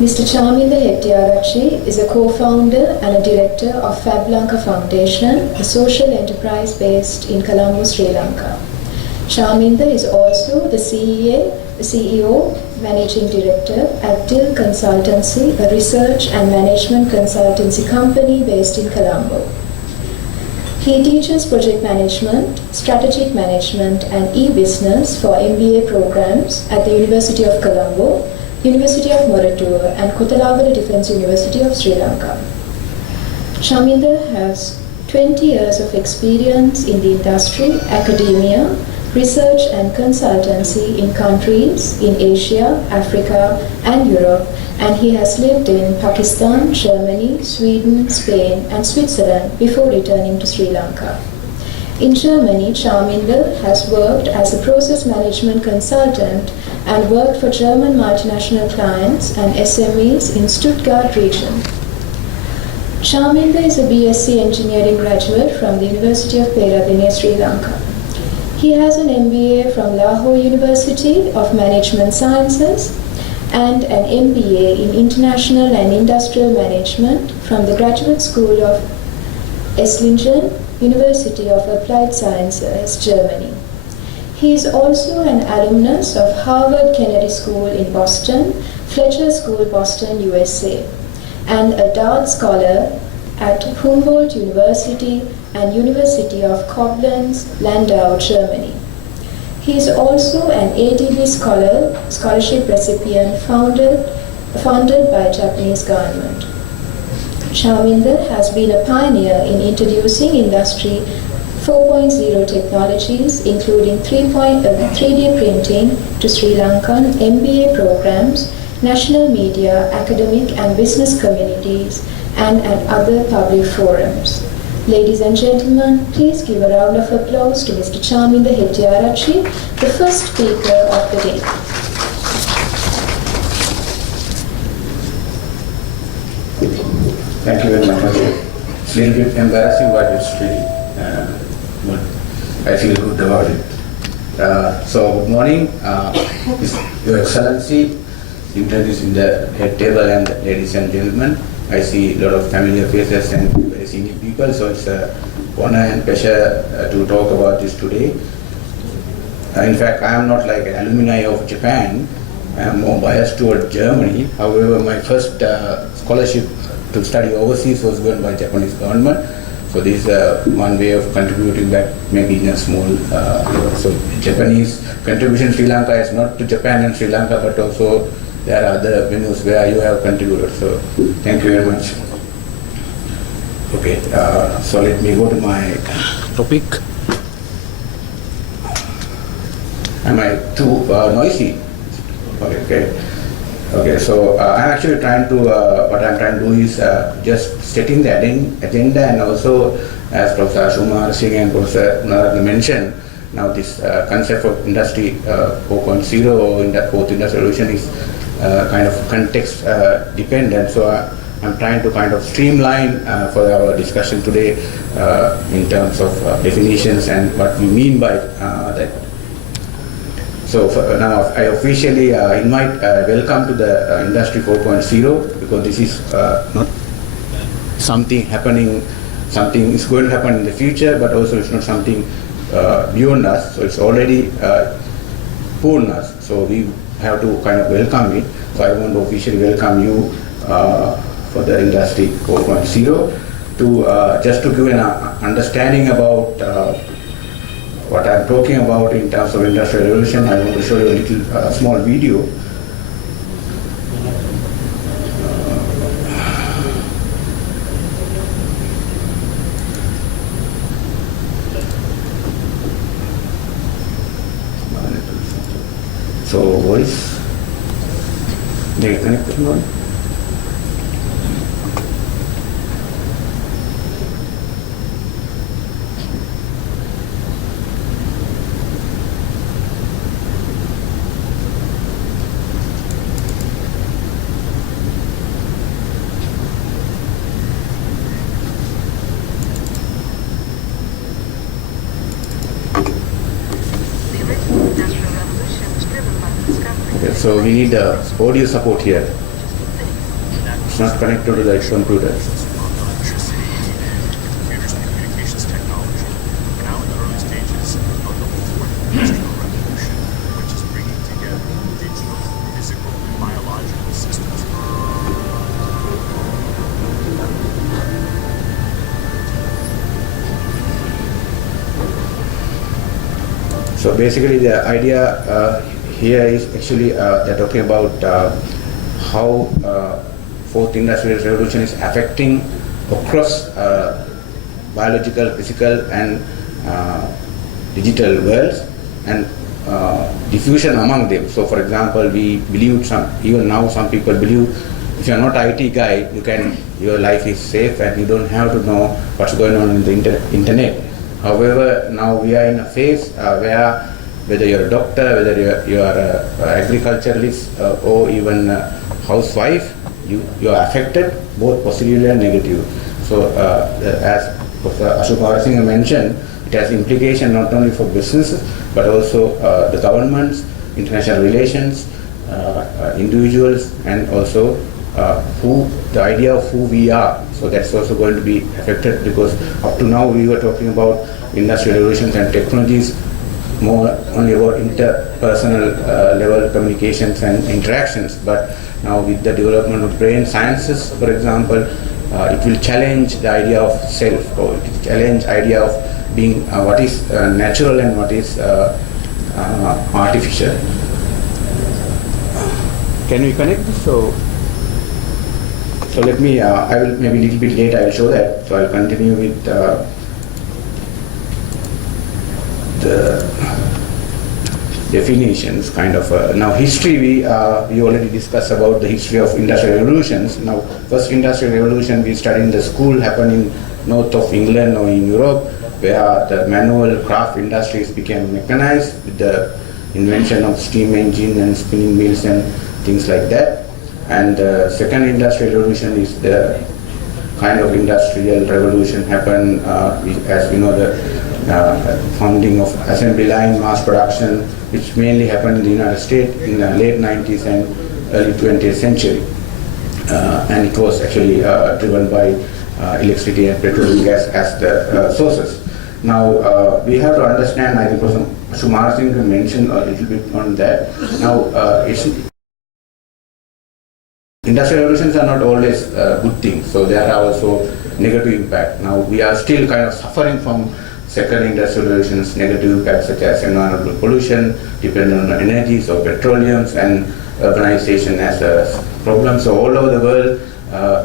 Mr. Chaminda Hettiarachchi is a co-founder and a director of Sri Lanka Foundation, a social enterprise based in Colombo, Sri Lanka. Chaminda is also the CEO, Managing Director at DIL Consultancy, a research and management consultancy company based in Colombo. He teaches project management, strategic management and e-business for MBA programs at the University of Colombo, University of Moratuwa and Kotalawala Defence University of Sri Lanka. Chaminda has 20 years of experience in the industry, academia, research and consultancy in countries in Asia, Africa and Europe, and he has lived in Pakistan, Germany, Sweden, Spain and Switzerland before returning to Sri Lanka. In Germany, Chaminda has worked as a process management consultant and worked for German multinational clients and SMEs in Stuttgart region. Chaminda is a BSc Engineering graduate from the University of Peradeniya, Sri Lanka. He has an MBA from Lahore University of Management Sciences and an MBA in International and Industrial Management from the Graduate School of Esslingen, University of Applied Sciences, Germany. He is also an alumnus of Harvard Kennedy School in Boston, Fletcher School, Boston, USA, and a Dart Scholar at Humboldt University and University of Koblenz, Landau, Germany. He is also an ADB scholarship recipient funded by Japanese government. Chaminda has been a pioneer in introducing Industry 4.0 technologies, including 3D printing to Sri Lankan MBA programs, national media, academic and business communities, and at other public forums. Ladies and gentlemen, please give a round of applause to Mr. Chaminda Hettiarachchi, the first speaker of the day. Thank you very much. It's a little bit embarrassing, but it's really, but I feel good about it. So, good morning, Your Excellency, introducing the head table and ladies and gentlemen. I see a lot of familiar faces and very senior people, so it's an honor and pleasure to talk about this today. In fact, I am not like an alumni of Japan. I am more biased toward Germany. However, my first scholarship to study overseas was given by Japanese government. So this is one way of contributing back, maybe in a small, so Japanese contribution Sri Lanka is not to Japan and Sri Lanka, but also there are other venues where you have contributed. So thank you very much. Okay, so let me go to my topic. Am I too noisy? Okay, so I'm actually trying to, what I'm trying to do is just setting the agenda, and also, as Professor Shumar Singh and Professor Narad mentioned, now this concept of Industry 4.0 or in that fourth industrial revolution is kind of context dependent. So I'm trying to kind of streamline for our discussion today in terms of definitions and what we mean by that. So now I officially welcome to the Industry 4.0, because this is not something happening, something is going to happen in the future, but also it's not something beyond us, so it's already upon us, so we have to kind of welcome it. So I want to officially welcome you for the Industry 4.0 to just to give an understanding about what I'm talking about in terms of industrial revolution. I want to show you a little small video. So voice, they connected on. So we need audio support here. It's not connected to the computer. So basically the idea here is actually they're talking about how fourth industrial revolution is affecting across biological, physical and digital worlds and diffusion among them. So for example, we believe even now some people believe if you're not IT guy, your life is safe and you don't have to know what's going on in the internet. However, now we are in a phase where whether you're a doctor, whether you are an agriculturalist or even a housewife, you are affected both positively and negative. So as Professor Ashok mentioned, it has implication not only for businesses but also the governments, international relations, individuals, and also the idea of who we are. So that's also going to be affected, because up to now we were talking about industrial revolutions and technologies more only about interpersonal level communications and interactions, but now with the development of brain sciences, for example, it will challenge the idea of self, or it will challenge idea of being what is natural and what is artificial. Can we connect this? So let me, I will maybe a little bit later I will show that. So I'll continue with the definitions kind of. Now history, we already discussed about the history of industrial revolutions. Now first industrial revolution we studied in the school happened in north of England or in Europe, where the manual craft industries became mechanized with the invention of steam engine and spinning mills and things like that. And the second industrial revolution is the kind of industrial revolution happened, as we know, the founding of assembly line, mass production, which mainly happened in the United States in the late 90s and early 20th century. And it was actually driven by electricity and petroleum gas as the sources. Now we have to understand, I think Professor Shumar Singh mentioned a little bit on that. Now industrial revolutions are not always good things, so there are also negative impact. Now we are still kind of suffering from second industrial revolutions, negative impacts such as environmental pollution, dependence on energies or petroleums, and urbanization as a problem. So all over the world,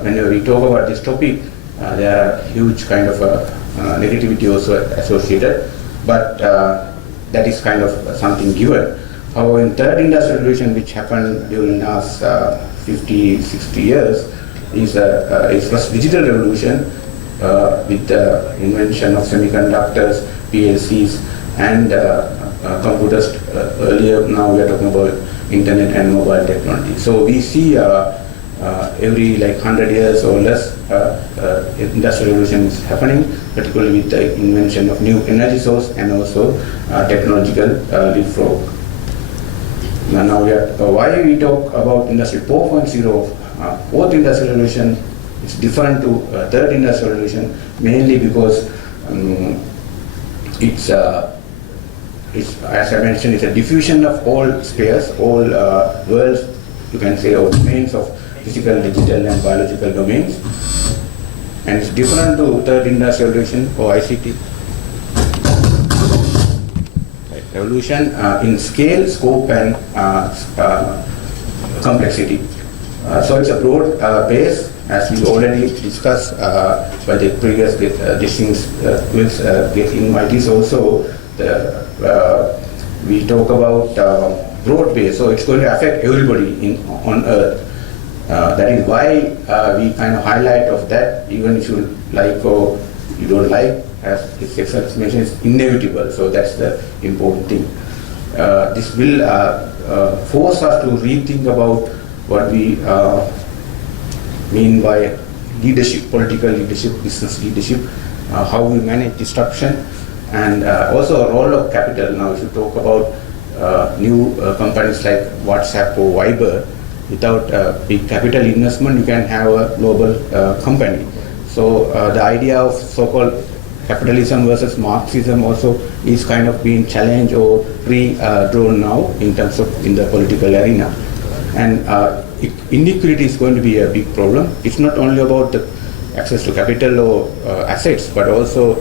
when we talk about this topic, there are huge kind of negativity also associated, but that is kind of something given. However, in third industrial revolution, which happened during last 50, 60 years, is first digital revolution with the invention of semiconductors, PLCs, and computers. Earlier, now we are talking about internet and mobile technology. So we see every 100 years or less, industrial revolution is happening, particularly with the invention of new energy source and also technological leapfrog. Now why we talk about Industry 4.0, fourth industrial revolution is different to third industrial revolution, mainly because it's as I mentioned, it's a diffusion of all spheres, all worlds, you can say, or domains of physical, digital and biological domains, and it's different to third industrial revolution or ICT. Revolution in scale, scope and complexity. So it's a broad base, as we already discussed by the previous distinguished invitees also. We talk about broad base, so it's going to affect everybody on Earth. That is why we kind of highlight of that, even if you like or you don't like, as His Excellency mentioned, is inevitable. So that's the important thing. This will force us to rethink about what we mean by leadership, political leadership, business leadership, how we manage disruption, and also a role of capital. Now if you talk about new companies like WhatsApp or Viber, without big capital investment, you can have a global company. So the idea of so-called capitalism versus Marxism also is kind of being challenged or redrawn now in terms of in the political arena. And inequality is going to be a big problem. It's not only about the access to capital or assets, but also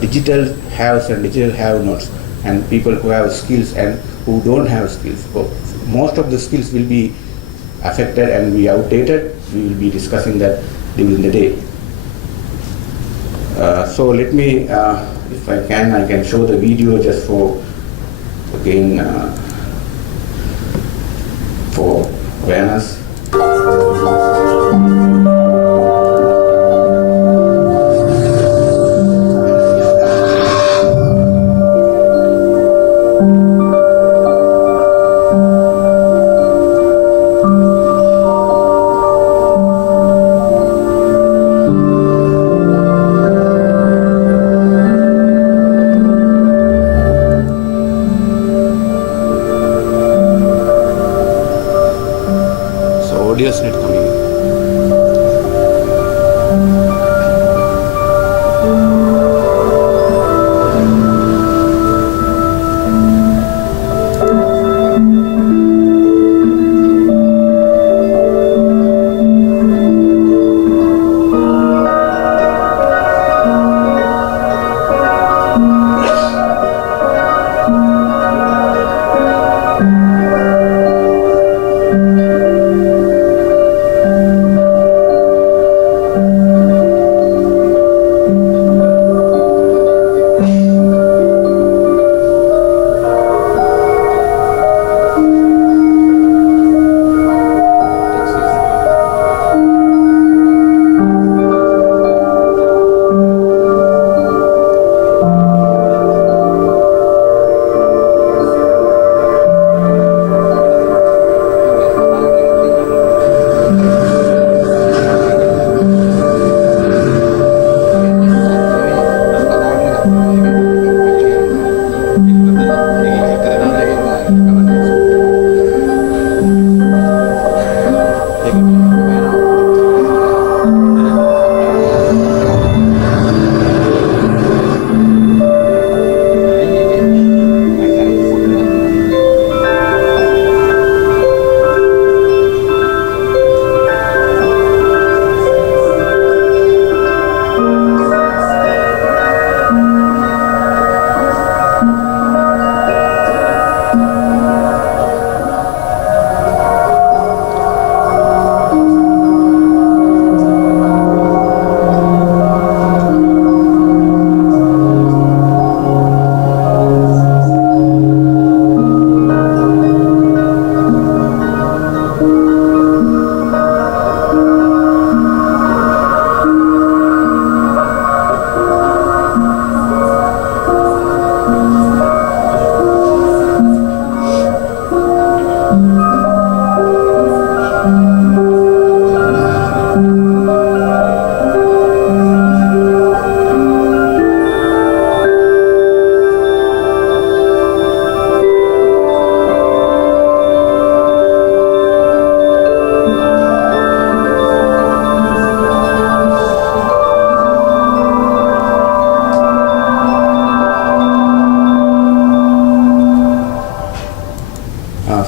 digital haves and digital have-nots, and people who have skills and who don't have skills. So most of the skills will be affected and be outdated. We will be discussing that during the day. So let me, if I can show the video just for, again, for awareness.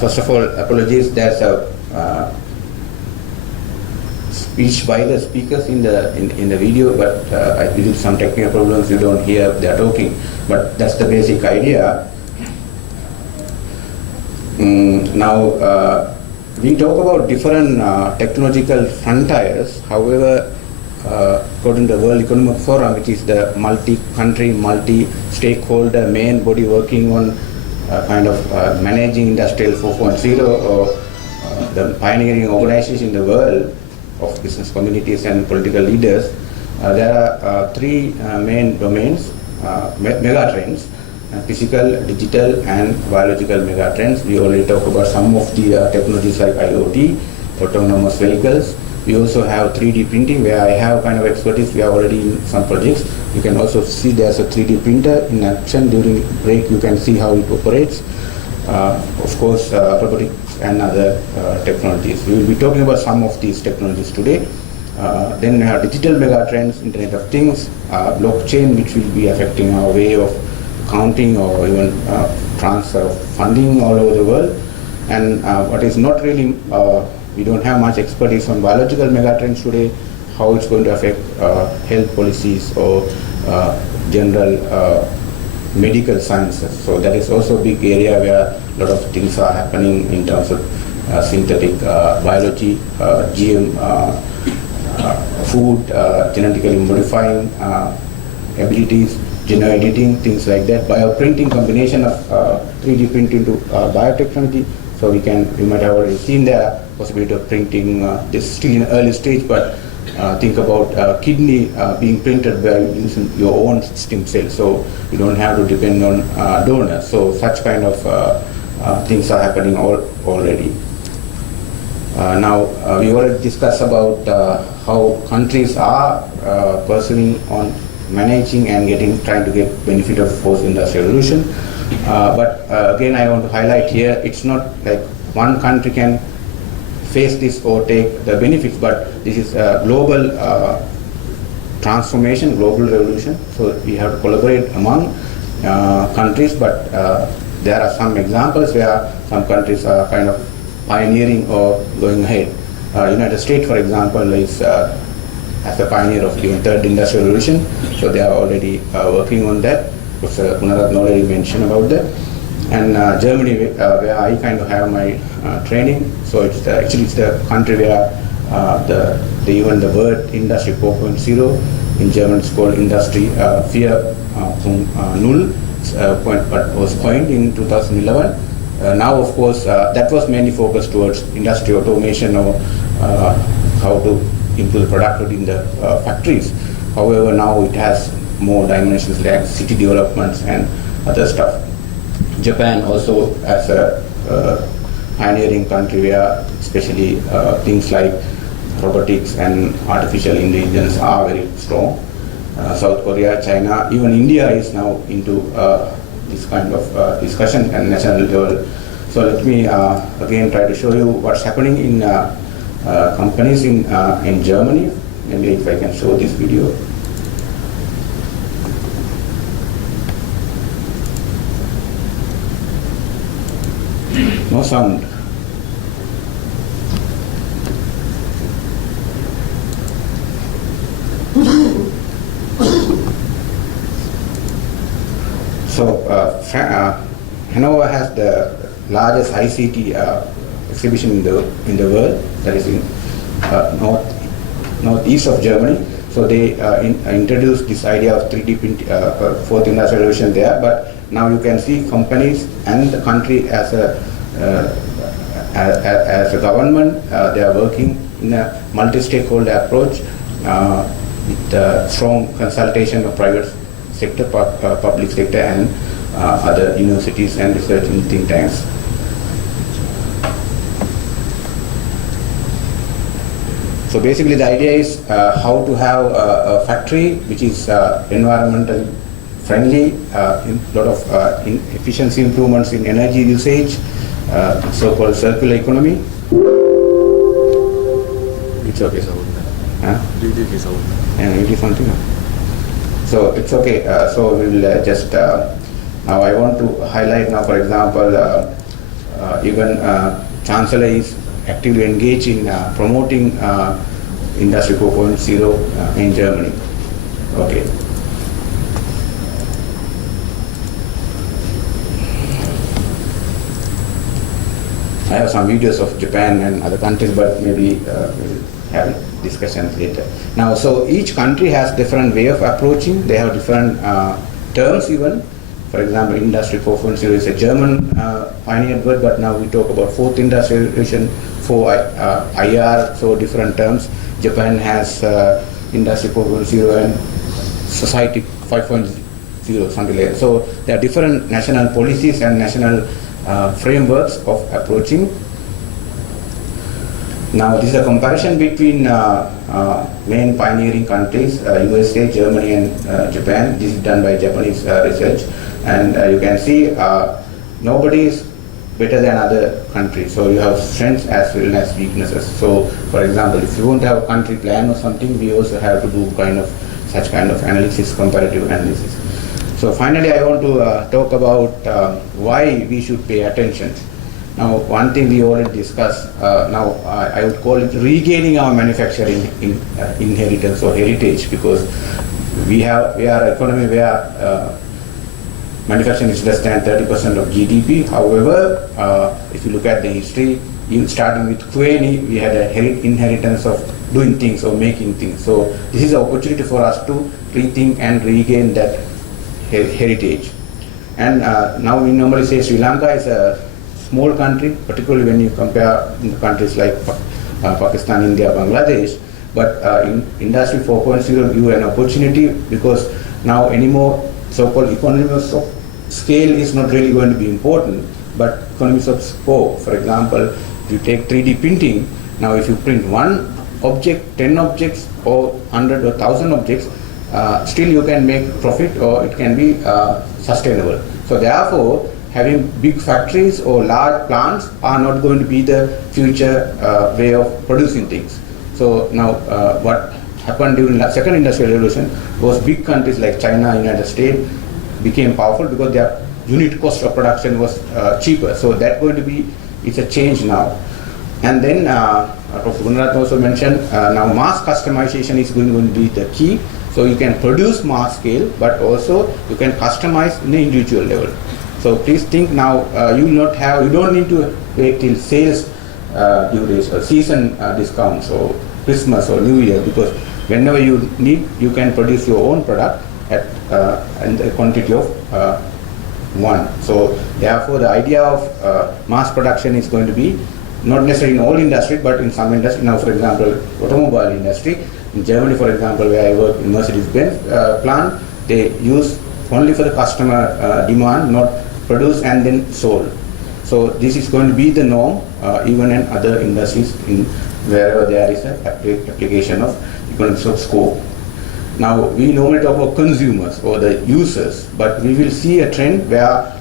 First of all, apologies. There's a speech by the speakers in the video, but I believe some technical problems. You don't hear they're talking, but that's the basic idea. Now we talk about different technological frontiers. However, according to the World Economic Forum, which is the multi-country, multi-stakeholder main body working on kind of managing industrial 4.0, or the pioneering organization in the world of business communities and political leaders, there are three main domains, mega trends: physical, digital, and biological mega trends. We already talked about some of the technologies like IoT, autonomous vehicles. We also have 3D printing, where I have kind of expertise. We are already in some projects. You can also see there's a 3D printer in action. During break, you can see how it operates. Of course, robotics robotics and other technologies. We will be talking about some of these technologies today. Then we have digital megatrends, Internet of Things, blockchain, which will be affecting our way of counting or even transfer of funding all over the world. And what is not really, we don't have much expertise on biological megatrends today, how it's going to affect health policies or general medical sciences. So that is also a big area where a lot of things are happening in terms of synthetic biology, GM food, genetically modifying abilities, gene editing, things like that, bioprinting, combination of 3D printing to biotechnology. So you might have already seen the possibility of printing, this is still in early stage, but think about kidney being printed by using your own stem cells, so you don't have to depend on donors. So such kind of things are happening already. Now we already discussed about how countries are pursuing on managing and trying to get benefit of post-industrial revolution. But again, I want to highlight here, it's not like one country can face this or take the benefits, but this is a global transformation, global revolution. So we have to collaborate among countries, but there are some examples where some countries are kind of pioneering or going ahead. United States, for example, is as a pioneer of the third industrial revolution, so they are already working on that. Professor Gunaratna already mentioned about that. And Germany, where I kind of have my training, so it's actually it's the country where even the word Industry 4.0 in German is called Industry 4.0, was coined in 2011. Now, of course, that was mainly focused towards industry automation or how to improve the productivity in the factories. However, now it has more dimensions like city developments and other stuff. Japan also as a pioneering country where especially things like robotics and artificial intelligence are very strong. South Korea, China, even India is now into this kind of discussion and national level. So let me again try to show you what's happening in companies in Germany. Maybe if I can show this video. No sound. So Hanover has the largest ICT exhibition in the world. That is in northeast of Germany. So they introduced this idea of 3D print, fourth industrial revolution there. But now you can see companies and the country as a government, they are working in a multi-stakeholder approach with strong consultation of private sector, public sector, and other universities and research think tanks. So basically the idea is how to have a factory which is environmental friendly, a lot of efficiency improvements in energy usage, so-called circular economy. It's okay. Something. So it's okay. So we will just now I want to highlight now, for example, even Chancellor is actively engaged in promoting Industry 4.0 in Germany. Okay. I have some videos of Japan and other countries, but maybe we'll have discussions later. Now, so each country has different way of approaching. They have different terms even. For example, Industry 4.0 is a German pioneered word, but now we talk about fourth industrial revolution, 4IR, so different terms. Japan has Industry 4.0 and Society 5.0, something like that. So there are different national policies and national frameworks of approaching. Now this is a comparison between main pioneering countries, USA, Germany and Japan. This is done by Japanese research, and you can see nobody is better than other countries. So you have strengths as well as weaknesses. So for example, if you want to have a country plan or something, we also have to do such kind of analysis, comparative analysis. So finally, I want to talk about why we should pay attention. Now, one thing we already discussed, now I would call it regaining our manufacturing inheritance or heritage, because we are an economy where manufacturing is less than 30% of GDP. However, if you look at the history, even starting with Kuwaini, we had an inheritance of doing things or making things. So this is an opportunity for us to rethink and regain that heritage. And now we normally say Sri Lanka is a small country, particularly when you compare countries like Pakistan, India, Bangladesh. But in Industry 4.0 give an opportunity, because now anymore so-called economies of scale is not really going to be important, but economies of scope. For example, if you take 3D printing, now if you print one object, 10 objects, or 100 or 1,000 objects, still you can make profit, or it can be sustainable. So therefore, having big factories or large plants are not going to be the future way of producing things. So now what happened during the second industrial revolution was big countries like China, United States became powerful because their unit cost of production was cheaper. So that's going to be, it's a change now. And then Professor Gunarathan also mentioned now mass customization is going to be the key. So you can produce mass scale, but also you can customize in the individual level. So please think now, you don't need to wait till sales duration or season discounts or Christmas or New Year, because whenever you need, you can produce your own product at and a quantity of one. So therefore, the idea of mass production is going to be not necessarily in all industry, but in some industry. Now, for example, automobile industry in Germany, for example, where I work in Mercedes-Benz plant, they use only for the customer demand, not produce and then sold. So this is going to be the norm even in other industries, in wherever there is an application of economies of scope. Now we normally talk about consumers or the users, but we will see a trend where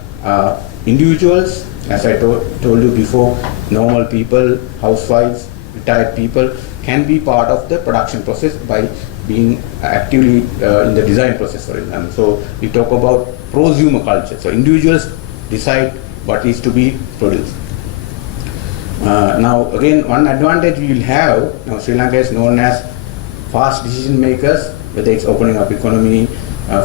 individuals, as I told you before, normal people, housewives, retired people can be part of the production process by being actively in the design process, for example. So we talk about prosumer culture. So individuals decide what is to be produced. Now again, one advantage we will have, now Sri Lanka is known as fast decision makers, whether it's opening up economy,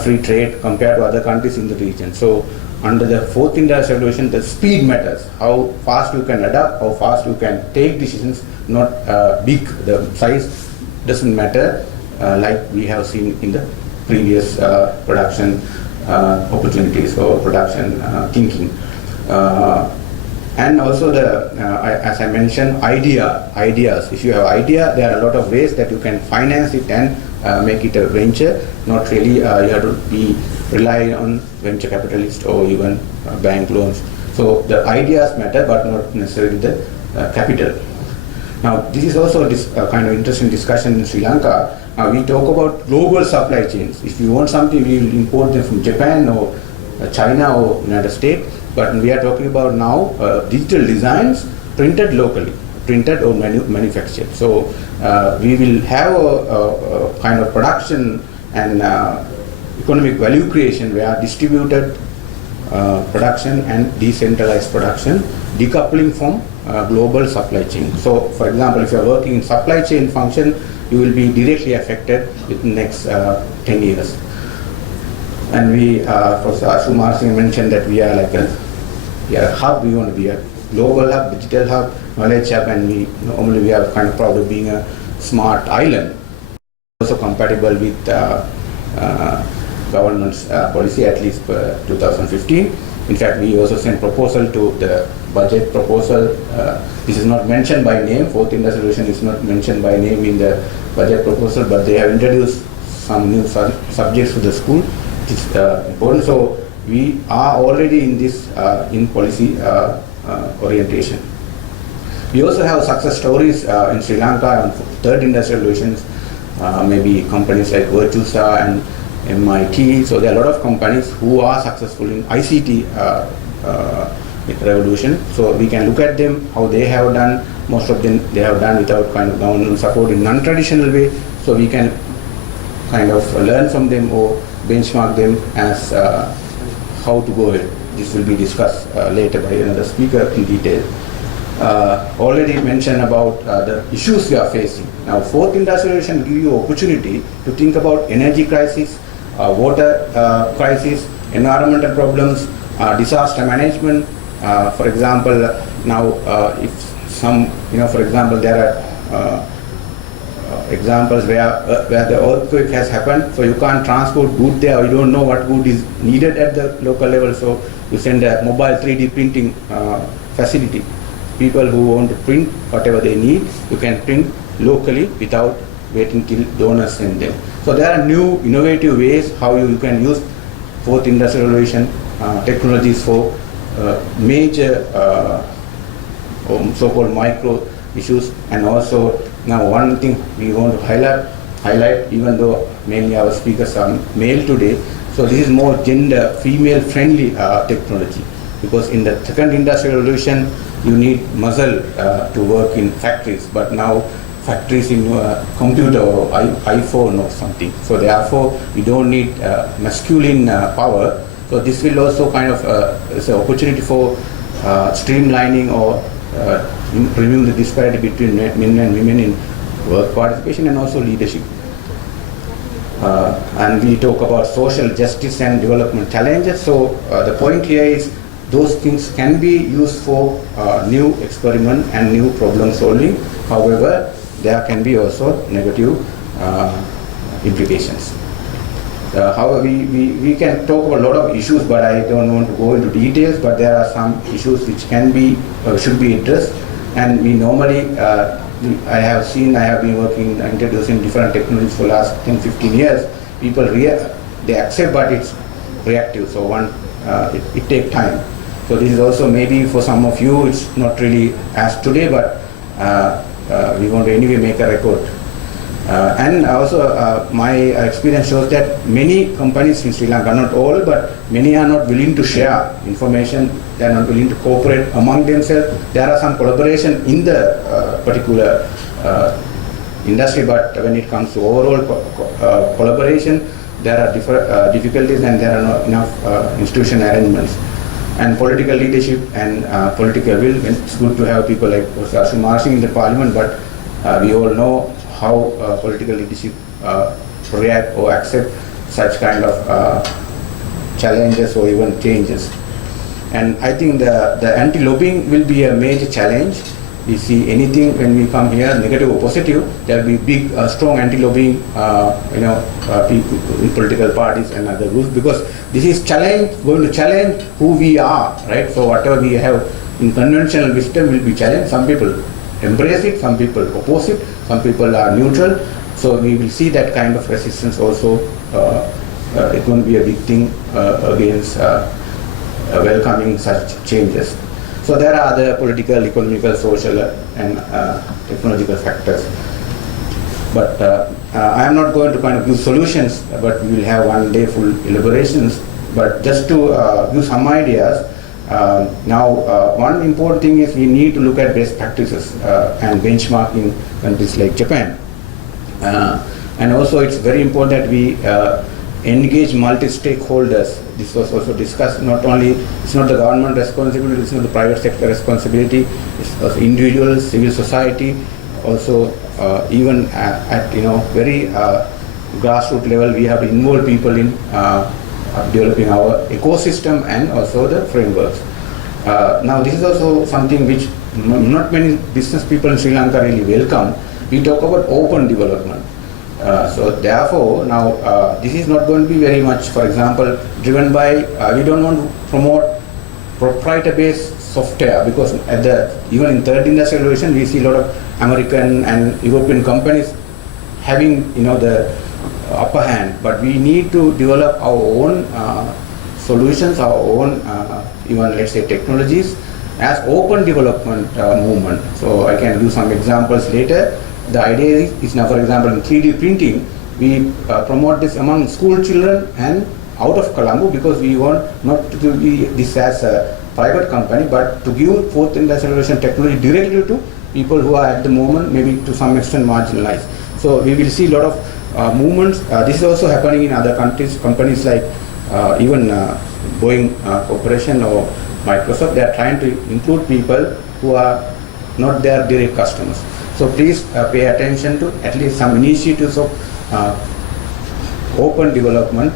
free trade, compared to other countries in the region. So under the fourth industrial revolution, the speed matters, how fast you can adapt, how fast you can take decisions, not big, the size doesn't matter, like we have seen in the previous production opportunities or production thinking. And also the, as I mentioned, ideas. If you have idea, there are a lot of ways that you can finance it and make it a venture. Not really, you have to be rely on venture capitalists or even bank loans. So the ideas matter, but not necessarily the capital. Now this is also a kind of interesting discussion in Sri Lanka. Now we talk about global supply chains. If you want something, we will import them from Japan or China or United States. But we are talking about now digital designs printed locally, printed or manufactured. So we will have a kind of production and economic value creation where distributed production and decentralized production, decoupling from global supply chain. So for example, if you are working in supply chain function, you will be directly affected within the next 10 years. And we, Professor Sumar Singh mentioned that we are like a hub. We want to be a global hub, digital hub, knowledge hub, and we are kind of proud of being a smart island. Also compatible with government's policy, at least for 2015. In fact, we also sent proposal to the budget proposal. This is not mentioned by name. Fourth Industrial Revolution is not mentioned by name in the budget proposal, but they have introduced some new subjects to the school. It's important. So we are already in this in policy orientation. We also have success stories in Sri Lanka on third industrial revolutions, maybe companies like Virtusa and MIT. So there are a lot of companies who are successful in ICT revolution. So we can look at them, how they have done. Most of them they have done without kind of government support in non-traditional way. So we can kind of learn from them or benchmark them as how to go ahead. This will be discussed later by another speaker in detail. Already mentioned about the issues we are facing. Now, fourth industrial revolution give you opportunity to think about energy crisis, water crisis, environmental problems, disaster management. For example, now if some, for example, there are examples where the earthquake has happened, so you can't transport good there, or you don't know what good is needed at the local level, so you send a mobile 3D printing facility. People who want to print whatever they need, you can print locally without waiting till donors send them. So there are new innovative ways how you can use fourth industrial revolution technologies for major so-called micro issues. And also now one thing we want to highlight, even though mainly our speakers are male today, so this is more gender female friendly technology, because in the second industrial revolution you need muscle to work in factories, but now factories in computer or iPhone or something. So therefore you don't need masculine power. So this will also kind of is an opportunity for streamlining or removing the disparity between men and women in work participation and also leadership. And we talk about social justice and development challenges. So the point here is those things can be used for new experiment and new problem solving. However, there can be also negative implications. However, we can talk about a lot of issues, but I don't want to go into details, but there are some issues which can be, should be addressed. And we normally, I have been working, introducing different technologies for the last 10-15 years. People, they accept, but it's reactive, so it takes time. So this is also maybe for some of you, it's not really as today, but we want to anyway make a record. And also my experience shows that many companies in Sri Lanka, not all, but many are not willing to share information. They are not willing to cooperate among themselves. There are some collaboration in the particular industry, but when it comes to overall collaboration, there are difficulties and there are not enough institutional arrangements. And political leadership and political will, it's good to have people like Ashuma in the parliament, but we all know how political leadership react or accept such kind of challenges or even changes. And I think the anti-lobbying will be a major challenge. We see anything when we come here, negative or positive, there will be big, strong anti-lobbying, people in political parties and other groups, because this is going to challenge who we are, right? So whatever we have in conventional wisdom will be challenged. Some people embrace it, some people oppose it, some people are neutral. So we will see that kind of resistance also. It's going to be a big thing against welcoming such changes. So there are other political, economical, social and technological factors. But I am not going to kind of give solutions, but we will have one day full elaborations. But just to give some ideas, now one important thing is we need to look at best practices and benchmarking countries like Japan. And also it's very important that we engage multi-stakeholders. This was also discussed. Not only, it's not the government responsibility, it's not the private sector responsibility, it's also individuals, civil society, also even at very grassroots level, we have to involve people in developing our ecosystem and also the frameworks. Now this is also something which not many business people in Sri Lanka really welcome. We talk about open development. So therefore now this is not going to be very much, for example, driven by, we don't want to promote proprietor-based software, because even in third industrial revolution we see a lot of American and European companies having the upper hand, but we need to develop our own solutions, our own even let's say technologies as open development movement. So I can give some examples later. The idea is now, for example, in 3D printing, we promote this among school children and out of Colombo, because we want not to be this as a private company, but to give fourth industrial revolution technology directly to people who are at the moment maybe to some extent marginalized. So we will see a lot of movements. This is also happening in other countries, companies like even Boeing Corporation or Microsoft. They are trying to include people who are not their direct customers. So please pay attention to at least some initiatives of open development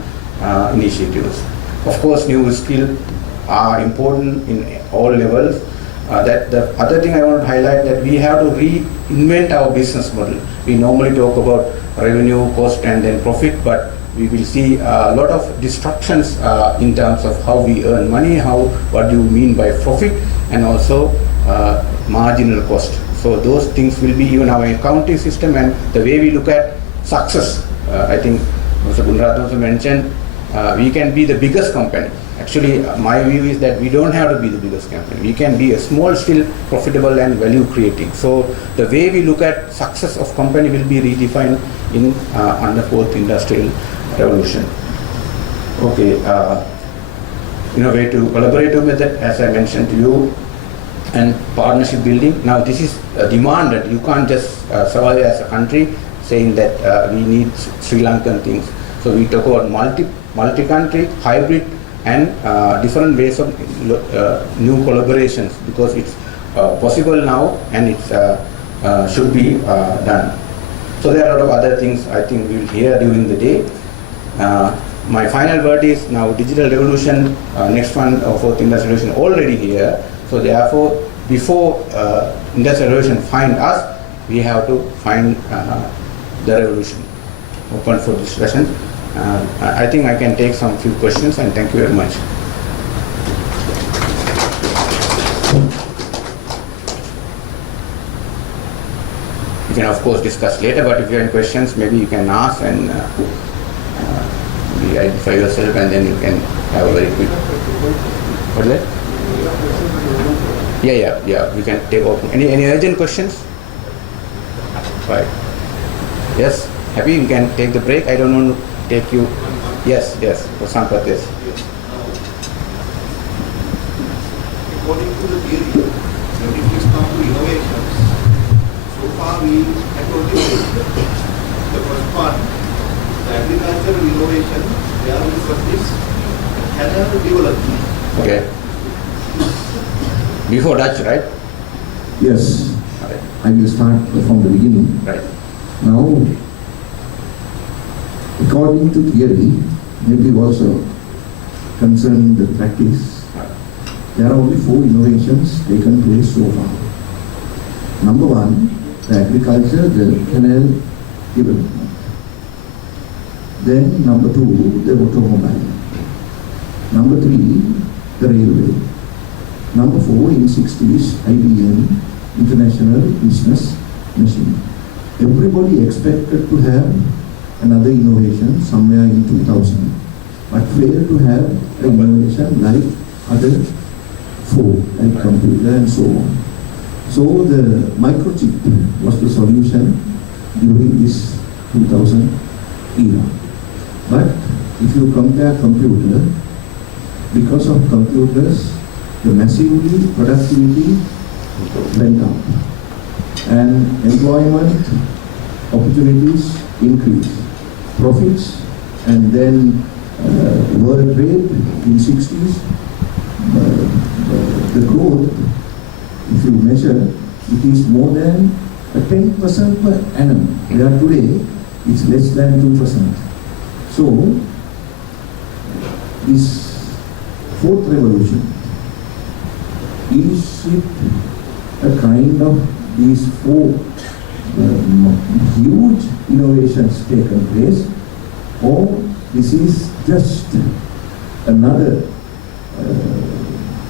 initiatives. Of course, new skills are important in all levels. That the other thing I want to highlight, that we have to reinvent our business model. We normally talk about revenue, cost, and then profit, but we will see a lot of disruptions in terms of how we earn money, what do you mean by profit, and also marginal cost. So those things will be even our accounting system and the way we look at success. I think Mr. Gunrat also mentioned we can be the biggest company. Actually, my view is that we don't have to be the biggest company. We can be a small, still profitable and value creating. So the way we look at success of company will be redefined in under fourth industrial revolution. Okay, innovative collaborative method, as I mentioned to you, and partnership building. Now this is demanded. You can't just survive as a country saying that we need Sri Lankan things. So we talk about multi-country, hybrid, and different ways of new collaborations, because it's possible now and it should be done. So there are a lot of other things I think we will hear during the day. My final word is now digital revolution, next one, fourth industrial revolution already here. So therefore, before industrial revolution find us, we have to find the revolution. Open for discussion. I think I can take some few questions, and thank you very much. You can of course discuss later, but if you have any questions, maybe you can ask and identify yourself, and then you can have a very quick. What is that? Yeah. We can take open. Any urgent questions? Right. Yes. Happy? We can take the break. I don't want to take you. Yes. For some purpose. According to the theory, when it is come to innovations, so far we have only the first part, the agricultural innovation, where we practice canal development. Okay. Before Dutch, right? Yes. Okay. I will start from the beginning. Right. Now, according to theory, maybe also concerning the practice, there are only 4 innovations taken place so far. Number 1, the agriculture, the canal development. Then number 2, the automobile. Number 3, the railway. Number 4, in 60s, IBM, International Business Machine. Everybody expected to have another innovation somewhere in 2000, but failed to have an innovation like other 4, like computer and so on. So the microchip was the solution during this 2000 era. But if you compare computer, because of computers, the massively productivity went up and employment opportunities increased, profits, and then world trade in 60s, the growth, if you measure, it is more than 10% per annum, where today it's less than 2%. So this fourth revolution, is it a kind of these 4 huge innovations taken place, or this is just another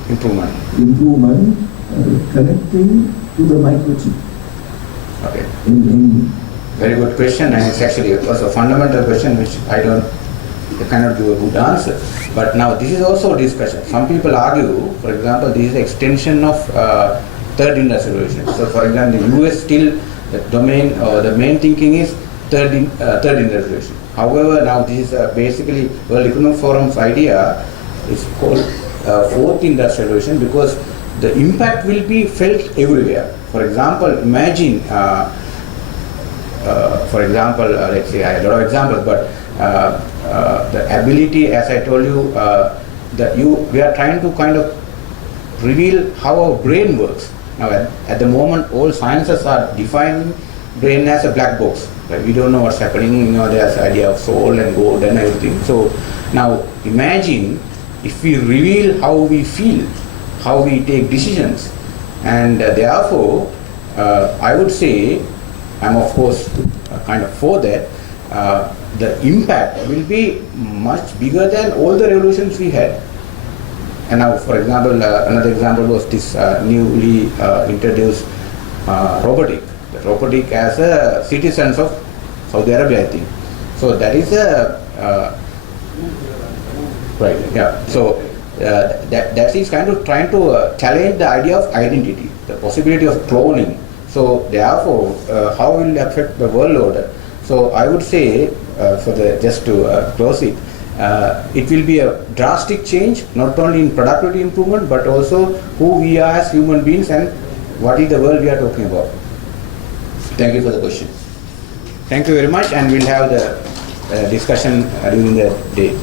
improvement connecting to the microchip? Okay. Very good question, and it's actually also a fundamental question which I cannot give a good answer. But now this is also a discussion. Some people argue, for example, this is an extension of third industrial revolution. So for example, the US still the domain or the main thinking is third industrial revolution. However, now this is basically World Economic Forum's idea. It's called fourth industrial revolution, because the impact will be felt everywhere. For example, imagine, let's say, I have a lot of examples, but the ability, as I told you, we are trying to kind of reveal how our brain works. Now, at the moment, all sciences are defining brain as a black box. Right? We don't know what's happening. There's the idea of soul and God and everything. So now, imagine if we reveal how we feel, how we take decisions, and therefore, I would say, I'm of course kind of for that. The impact will be much bigger than all the revolutions we had. And now, for example, another example was this newly introduced robotic. The robotic as a citizens of Saudi Arabia, I think. So that is a right. Yeah. So that is kind of trying to challenge the idea of identity, the possibility of cloning. So therefore, how will it affect the world order? So I would say, just to close it, it will be a drastic change, not only in productivity improvement, but also who we are as human beings and what is the world we are talking about. Thank you for the question. Thank you very much, and we'll have the discussion during the day.